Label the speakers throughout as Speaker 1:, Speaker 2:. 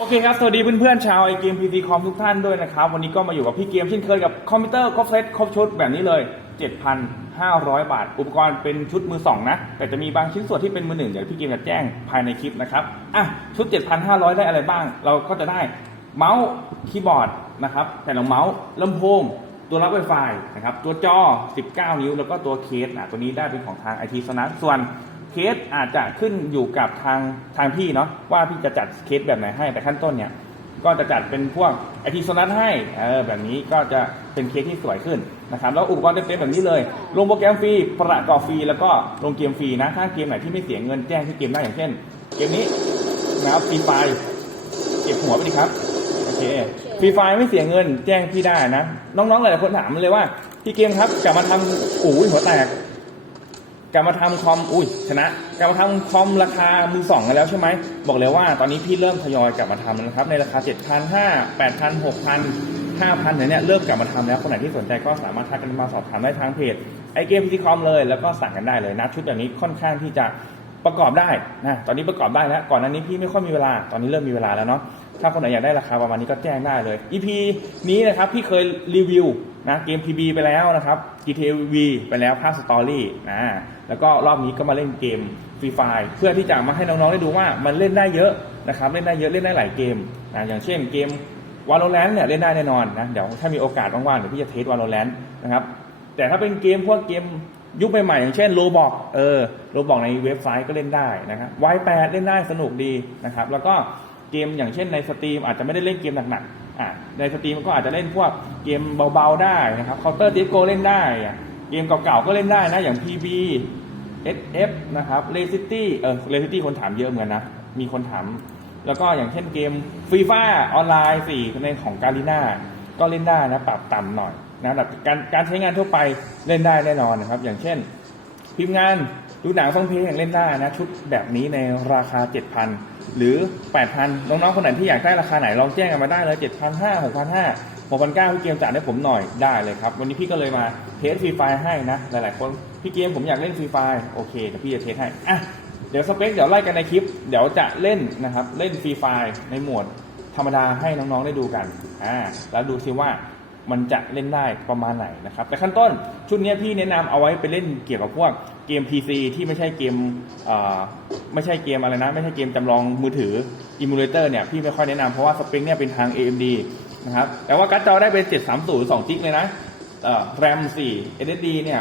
Speaker 1: โอเคครับ สวัสดีเพื่อนๆชาวไอเกมพีซีคอมทุกท่านด้วยนะครับ วันนี้ก็มาอยู่กับพี่เกมเช่นเคยกับคอมพิวเตอร์ครบเซตครบชุดแบบนี้เลย 7,500 บาท อุปกรณ์เป็นชุดมือ 2 นะ แต่จะมีบางชิ้นส่วนที่เป็นมือหนึ่งเดี๋ยวพี่เกมจะแจ้งภายในคลิปนะครับ อะ ชุด 7,500 ได้อะไรบ้าง เราก็จะได้เมาส์คีย์บอร์ดนะครับ แต่ละเมาส์ลำโพงตัวรับ Wi-Fi นะครับ ตัวจอ 19 นิ้ว แล้วก็ตัวเคสอะตัวนี้ได้เป็นของทางไอทีสนะส่วน เคสอาจจะขึ้นอยู่กับทางทางพี่เนาะว่าพี่จะจัดเคสแบบไหนให้แต่ขั้นต้นเนี่ย ก็จะจัดเป็นพวกไอทีโซนัทให้เออแบบนี้ก็จะเป็นเคสที่สวยขึ้นนะครับแล้วอุปกรณ์เต็มๆแบบนี้เลยลงโปรแกรมฟรีประกอบฟรีแล้วก็ลงเกมฟรีนะถ้าเกมไหนที่ไม่เสียเงินแจ้งที่เกมได้อย่างเช่น เกมนี้นะครับฟรีไฟเก็บหัวไปดิครับโอเคฟรีไฟไม่เสียเงินแจ้งพี่ได้นะ น้องๆหลายๆคนถามเลยว่าพี่เกมครับกลับมาทำอู๋หัวแตก กลับมาทำคอมอุ้ยชนะกลับมาทำคอมราคามือสองกันแล้วใช่ไหมบอกเลยว่าตอนนี้พี่เริ่มทยอยกลับมาทำแล้วนะครับในราคา7 0 0 0 8 0 0 6 0 0 5,000เนี่ยเนี่ยเริ่มกลับมาทำแล้วคนไหนที่สนใจก็สามารถทักกันมาสอบถามได้ทางเพจไอเกมพีคอมเลยแล้วก็สั่งกันได้เลยนะชุดแบบนี้ค่อนข้างที่จะประกอบได้นะตอนนี้ประกอบได้แล้วก่อนหน้านี้พี่ไม่ค่อยมีเวลาตอนนี้เริ่มมีเวลาแล้วเนาะ ถ้าคนไหนอยากได้ราคาประมาณนี้ก็แจ้งได้เลย EP นี้นะครับพี่เคยรีวิวนะเกม PB ไปแล้วนะครับ GTA V ไปแล้วภาคสตอรี่นะแล้วก็รอบนี้ก็มาเล่นเกม Free Fire เพื่อที่จะมาให้น้องๆได้ดูว่ามันเล่นได้เยอะนะครับเล่นได้เยอะเล่นได้หลายเกมนะอย่างเช่นเกม Valorant เนี่ยเล่นได้แน่นอนนะเดี๋ยวถ้ามีโอกาสว่างๆเดี๋ยวพี่จะเทส Valorant นะครับแต่ถ้าเป็นเกมพวกเกมยุคใหม่ๆอย่างเช่นโลบอกเออโลบอกในเว็บไซต์ก็เล่นได้นะครับวายแปดเล่นได้สนุกดีนะครับแล้วก็ เกมอย่างเช่นในสตรีมอาจจะไม่ได้เล่นเกมหนักๆอะในสตรีมก็อาจจะเล่นพวกเกมเบาๆได้นะครับเคาน์เตอร์ดิสโกเล่นได้เกมเก่าๆก็เล่นได้นะอย่าง PB SF นะครับเลซิตี้เออเลซิตี้คนถามเยอะเหมือนกันนะ มีคนถาม แล้วก็อย่างเช่นเกมฟรีฟ้าออนไลน์สี่ในของการีน่าก็เล่นได้นะ ปรับต่ำหน่อยนะแบบการการใช้งานทั่วไปเล่นได้แน่นอนนะครับ อย่างเช่น พิมพ์งานดูหนังฟังเพลงอย่างเล่นได้นะ ชุดแบบนี้ในราคา 7,000หรือ 8,000 น้องๆ คนไหนที่อยากได้ราคาไหนลองแจ้งกันมาได้เลย 7,500 6,500 6,900 พี่เกมจัดให้ผมหน่อยได้เลยครับ วันนี้พี่ก็เลยมาเทสฟรีไฟล์ให้นะ หลายๆ คนพี่เกมผมอยากเล่นฟรีไฟล์โอเคเดี๋ยวพี่จะเทสให้อะเดี๋ยวสเปคเดี๋ยวไล่กันในคลิป เดี๋ยวจะเล่นนะครับเล่นฟรีไฟล์ในโหมดธรรมดาให้น้องๆ ได้ดูกันอ่าแล้วดูซิว่ามันจะเล่นได้ประมาณไหนนะครับแต่ขั้นต้นชุดนี้พี่แนะนำเอาไว้ไปเล่นเกี่ยวกับพวกเกม PC ที่ไม่ใช่เกมเไม่ใช่เกมอะไรนะ ไม่ใช่เกมจำลองมือถือ Emulator เนี่ยพี่ไม่ค่อยแนะนำเพราะว่าสเปคเนี่ยเป็นทาง AMD นะครับแต่ว่าการ์ดจอได้เป็น 730 2จิกเลยนะเอ่อ RAM 4 SSD เนี่ย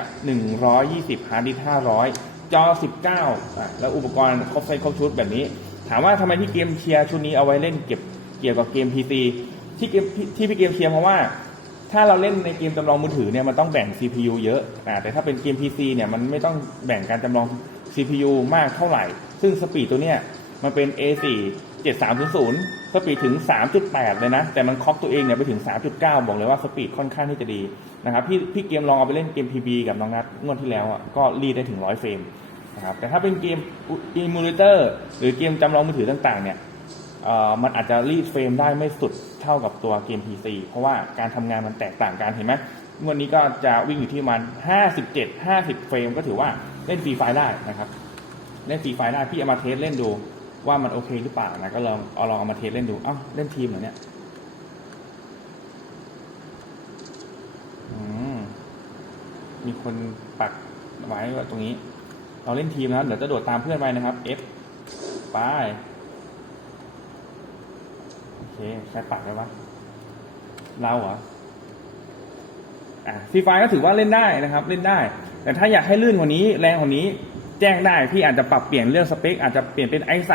Speaker 1: 120 hard disk 500 จอ 19อแล้วอุปกรณ์ครบเซตครบชุดแบบนี้ ถามว่าทำไมที่เกมเชียร์ชุดนี้เอาไว้เล่นเก็บเกี่ยวกับเกม PC ที่เกมที่พี่เกมเชียร์เพราะว่า ถ้าเราเล่นในเกมจำลองมือถือเนี่ยมันต้องแบ่ง CPU เยอะอ่าแต่ถ้าเป็นเกม PC เนี่ยมันไม่ต้องแบ่งการจำลอง CPU มากเท่าไหร่ ซึ่งสปีดตัวเนี้ยมันเป็น A4 7300 สปีดถึง 3.8 เลยนะ แต่มันคล็อกตัวเองเนี่ยไปถึง 3.9 บอกเลยว่าสปีดค่อนข้างที่จะดีนะครับพี่พี่เกมลองเอาไปเล่นเกม PB กับน้องนัดงวดที่แล้วอะก็รีดได้ถึง 100 เฟรมนะครับแต่ถ้าเป็นเกม Emulator หรือเกมจำลองมือถือต่างๆเนี่ย มันอาจจะรีดเฟรมได้ไม่สุดเท่ากับตัวเกม PC เพราะว่าการทำงานมันแตกต่างกันเห็นไหมงวดนี้ก็จะวิ่งอยู่ที่มัน57 50 เฟรมก็ถือว่าเล่นฟรีไฟล์ได้นะครับ เล่นฟรีไฟล์ได้พี่เอามาเทสเล่นดูว่ามันโอเคหรือเปล่านะก็ลองเอาลองเอามาเทสเล่นดูเอ้าเล่นทีมเหรอเนี่ยมมีคนปักไว้ว่าตรงนี้ เราเล่นทีมนะเดี๋ยวจะโดดตามเพื่อนไปนะครับ F ไป ใครปักไว้วะเราเหรออะฟรีไฟก็ถือว่าเล่นได้นะครับ เล่นได้ แต่ถ้าอยากให้ลื่นกว่านี้ แรงกว่านี้ แจ้งได้พี่อาจจะปรับเปลี่ยนเรื่องสเปค อาจจะเปลี่ยนเป็น i3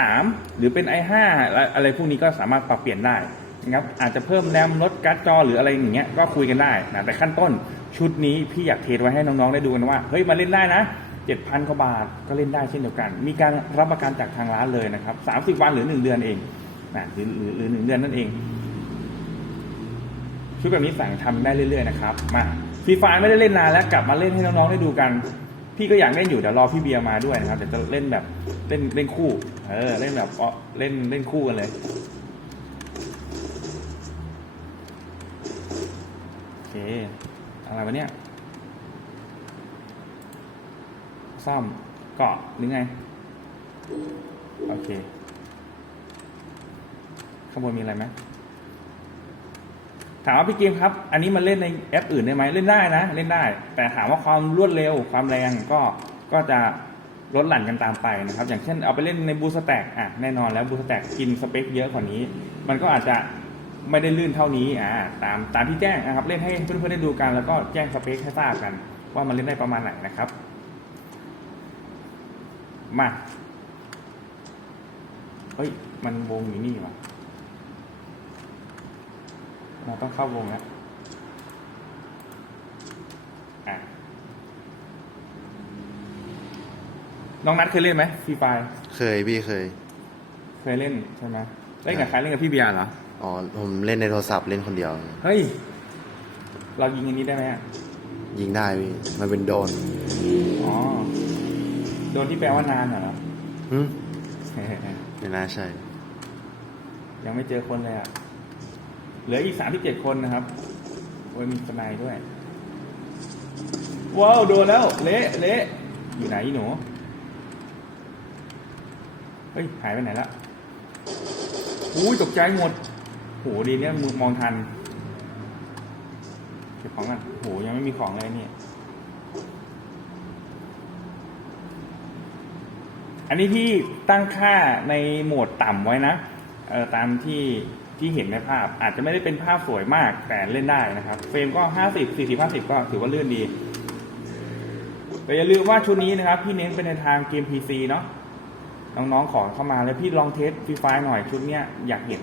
Speaker 1: หรือเป็น i5 อะไรอะไรพวกนี้ก็สามารถปรับเปลี่ยนได้นะครับอาจจะเพิ่มแรมลดการ์ดจอหรืออะไรอย่างเงี้ยก็คุยกันได้นะแต่ขั้นต้นชุดนี้พี่อยากเทสไว้ให้น้องๆได้ดูกันว่าเฮ้ยมาเล่นได้นะ7,000กว่าบาทก็เล่นได้เช่นเดียวกัน มีการรับประกันจากทางร้านเลยนะครับ30 วันหรือ 1 เดือนเอง นะหรือหรือหรือหนึ่งเดือนนั่นเอง ชุดแบบนี้สั่งทำได้เรื่อยๆนะครับ มาฟรีไฟไม่ได้เล่นนานแล้วกลับมาเล่นให้น้องๆได้ดูกัน พี่ก็อยากเล่นอยู่เดี๋ยวรอพี่เบียร์มาด้วยนะครับเดี๋ยวจะเล่นแบบเล่นเล่นคู่ เออเล่นแบบเอ่อเล่นเล่นคู่กันเลยโอเคอะไรวะเนี่ยซ่อมเกาะหรือไง โอเค ข้างบนมีอะไรไหมถามว่าพี่เกมครับ อันนี้มันเล่นในแอปอื่นได้ไหมเล่นได้นะ เล่นได้ แต่ถามว่าความรวดเร็วความแรงก็ก็จะลดหลั่นกันตามไปนะครับ อย่างเช่นเอาไปเล่นในบูสแต็กอะแน่นอนแล้วบูสแต็กกินสเปคเยอะกว่านี้ มันก็อาจจะไม่ได้ลื่นเท่านี้อ่าตามตามที่แจ้งนะครับ เล่นให้เพื่อนๆได้ดูกัน แล้วก็แจ้งสเปคให้ทราบกัน ว่ามันเล่นได้ประมาณไหนนะครับ มาเฮ้ยมันวงอยู่นี่วะ เราต้องเข้าวงแล้วอะน้องนัทเคยเล่นไหมฟรีไฟ
Speaker 2: เคยพี่เคย
Speaker 1: เคยเล่นใช่ไหมเล่นกับใครเล่นกับพี่เบียร์เหรอ
Speaker 2: อ๋อผมเล่นในโทรศัพท์เล่นคนเดียว
Speaker 1: เฮ้ย เรายิงอันนี้ได้ไหมอะ
Speaker 2: ยิงได้พี่มันเป็นโดน
Speaker 1: อ๋อ โดนที่แปลว่านานเหรอ
Speaker 2: หึไม่น่าใช่
Speaker 1: ยังไม่เจอคนเลยอะ เหลืออีกสามที่เจ็ดคนนะครับโอ้ยมีสไนด์ด้วย ว้าว โดนแล้ว เละเละอยู่ไหนหนูเฮ้ย หายไปไหนละอุ้ยตกใจหมดโหดีเนี่ยมือมองทันเก็บของกันโหยังไม่มีของเลยเนี่ย อันนี้พี่ตั้งค่าในโหมดต่ำไว้นะเออตามที่ ที่เห็นในภาพ อาจจะไม่ได้เป็นภาพสวยมากแต่เล่นได้นะครับ เฟรมก็ห้าสิบสี่สิบห้าสิบก็ถือว่าเลื่อนดีแต่อย่าลืมว่าชุดนี้นะครับ พี่เน้นเป็นในทางเกม PC เนาะน้องๆขอเข้ามาแล้วพี่ลองเทสฟรีไฟหน่อยชุดเนี้ยอยากเห็น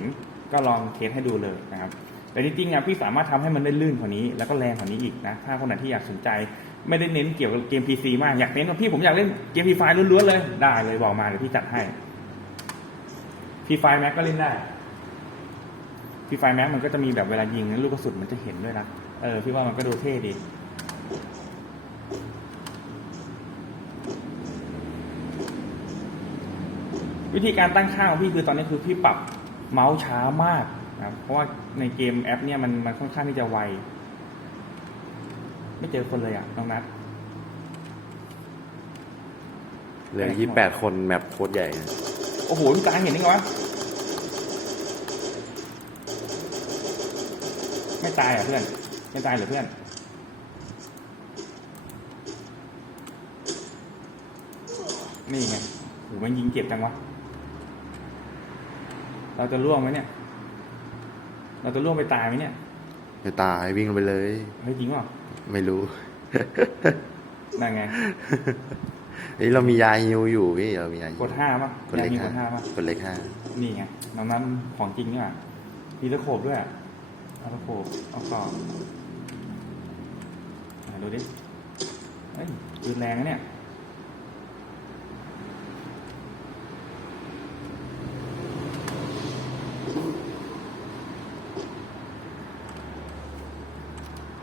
Speaker 1: ก็ลองเทสให้ดูเลยนะครับแต่จริงๆอะพี่สามารถทำให้มันได้ลื่นกว่านี้ แล้วก็แรงกว่านี้อีกนะ ถ้าคนไหนที่อยากสนใจ ไม่ได้เน้นเกี่ยวกับเกม PC มากอยากเน้นว่าพี่ผมอยากเล่นเกมฟรีไฟล้วนๆเลยได้เลยบอกมาเดี๋ยวพี่จัดให้ฟรีไฟแม็กก็เล่นได้ ฟรีไฟแม็กมันก็จะมีแบบเวลายิงลูกกระสุนมันจะเห็นด้วยนะ เออ พี่ว่ามันก็ดูเท่ดีวิธีการตั้งค่าของพี่คือตอนนี้คือพี่ปรับเมาส์ช้ามากนะครับเพราะว่าในเกมแอป เนี่ยมันมันค่อนข้างที่จะไว ไม่เจอคนเลยอะน้องนัท
Speaker 2: เหลือยี่แปดคนแมปโคตรใหญ่นะ
Speaker 1: โอ้โหพี่กลางเห็นได้ไงวะ ไม่ตายเหรอะเพื่อน ไม่ตายเหรือเพื่อน นี่ไงโอ้โหมันยิงเจ็บจังวะ เราจะล่วงไหมเนี่ย เราจะล่วงไปตายไหมเนี่ย
Speaker 2: จะตายวิ่งลงไปเลย
Speaker 1: เฮ้ยจริงเปล่า
Speaker 2: ไม่รู้
Speaker 1: นั่นไง
Speaker 2: เฮ้ยเรามียาฮิวอยู่พี่เรามียาฮิว
Speaker 1: กดห้าป่ะ
Speaker 2: กดเลข
Speaker 1: มีก
Speaker 2: ห้า
Speaker 1: ดห้าป่ะ
Speaker 2: กดเลขห้า
Speaker 1: นี่ไงน้องนั้นของจริงนี่หว่ามีตะโขบด้วยอะ เอาตะโขบเอากรอบดูดิเฮ้ยปืนแรงนะเนี่ย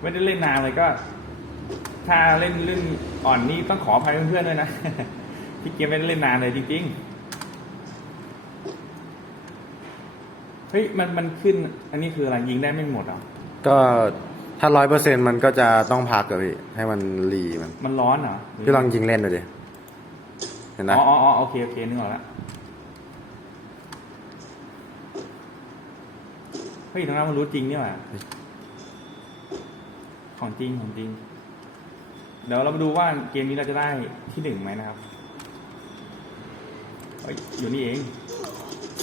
Speaker 1: ไม่ได้เล่นนานเลยก็ ถ้าเล่นเล่นอ่อนนี่ต้องขออภัยเพื่อนๆด้วยนะพี่เกมไม่ได้เล่นนานเลยจริงๆ เฮ้ยมันมันขึ้น อันนี้คืออะไรยิงได้ไม่หมดเหรอ
Speaker 2: ก็ถ้าร้อยเปอร์เซ็นมันก็จะต้องพักกับพี่ให้มันรีมัน
Speaker 1: มันร้อนเหรอ
Speaker 2: พี่ลองยิงเล่นดูดิเห็นไหม
Speaker 1: อ๋ออ๋ออ๋อโอเคโอเคนึกออกแล้วเฮ้ยทางนั้นมันรู้จริงนี่หว่าของจริงของจริง เดี๋ยวเรามาดูว่าเกมนี้เราจะได้ที่หนึ่งไหมนะครับเฮ้ยอยู่นี่เอง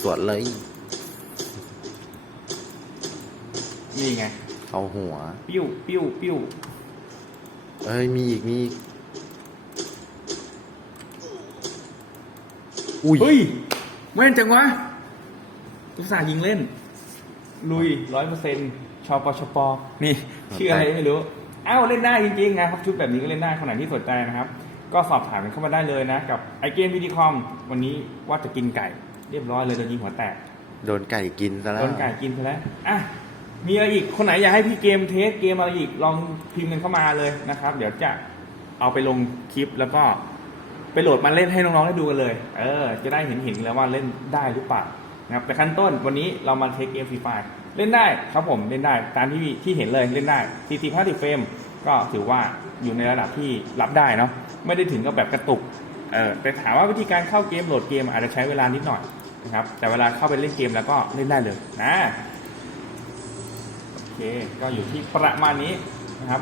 Speaker 2: สวนเลย
Speaker 1: นี่ไง
Speaker 2: เอาหัว
Speaker 1: ปิ้ว ปิ้ว ปิ้ว
Speaker 2: เอ้ย มีอีกมีอีกอุ้ย
Speaker 1: เฮ้ยแม่นจังวะอุตส่าห์ยิงเล่น ลุยร้อยเปอร์เซ็นต์ชปชปนี่ ชื่ออะไรไม่รู้ อ้าว เล่นได้จริงๆนะครับ ชุดแบบนี้ก็เล่นได้ขนาดที่สนใจนะครับ ก็สอบถามกันเข้ามาได้เลยนะ กับไอเกมวิดีคอม วันนี้ว่าจะกินไก่ เรียบร้อยเลยโดนยิงหัวแตก
Speaker 2: โดนไก่กินซะแล้ว
Speaker 1: โดนไก่กินไปแล้ว อะ มีอะไรอีกคนไหนอยากให้พี่เกมเทสเกมอะไรอีกลองพิมพ์กันเข้ามาเลยนะครับ เดี๋ยวจะเอาไปลงคลิปแล้วก็ไปโหลดมาเล่นให้น้องๆได้ดูกันเลย เออ จะได้เห็นเห็นแล้วว่าเล่นได้หรือเปล่านะครับแต่ขั้นต้นวันนี้เรามาเทคเกมฟรีไฟเล่นได้ครับผมเล่นได้ตามที่ที่เห็นเลยเล่นได้40 50เฟรมก็ถือว่าอยู่ในระดับที่รับได้เนาะไม่ได้ถึงกับแบบกระตุกเออแต่ถามว่าวิธีการเข้าเกมโหลดเกมอาจจะใช้เวลานิดหน่อยนะครับแต่เวลาเข้าไปเล่นเกมแล้วก็เล่นได้เลยนะ เค ก็อยู่ที่ประมาณนี้นะครับ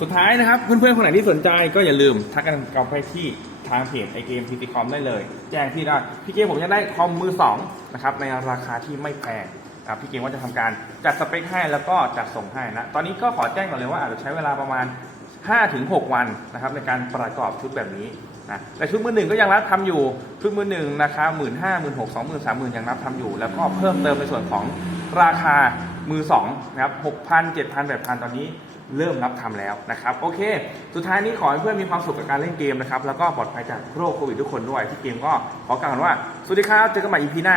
Speaker 1: สุดท้ายนะครับ เพื่อนๆ คนไหนที่สนใจก็อย่าลืมทักกันกลับไปที่ทางเพจไอเกมพีซีคอมได้เลย แจ้งพี่ได้พี่เกมผมจะได้คอมมือสองนะครับในราคาที่ไม่แพงครับพี่เกมก็จะทำการจัดสเปคให้แล้วก็จัดส่งให้นะ ตอนนี้ก็ขอแจ้งก่อนเลยว่าอาจจะใช้เวลาประมาณ 5-6 วันนะครับในการประกอบชุดแบบนี้นะแต่ชุดมือหนึ่งก็ยังรับทำอยู่ ชุดมือหนึ่งราคาหมื่นห้าหมื่นหกสองหมื่นสามหมื่นยังรับทำอยู่ แล้วก็เพิ่มเติมในส่วนของราคา มือสองนะครับหกพันเจ็ดพันแปดพันตอนนี้เริ่มรับทำแล้วนะครับ โอเค สุดท้ายนี้ขอให้เพื่อนมีความสุขกับการเล่นเกมนะครับ แล้วก็ปลอดภัยจากโรคโควิดทุกคนด้วย ที่เกมก็ขอกล่าวว่า สวัสดีครับ เจอกันใหม่ EP หน้า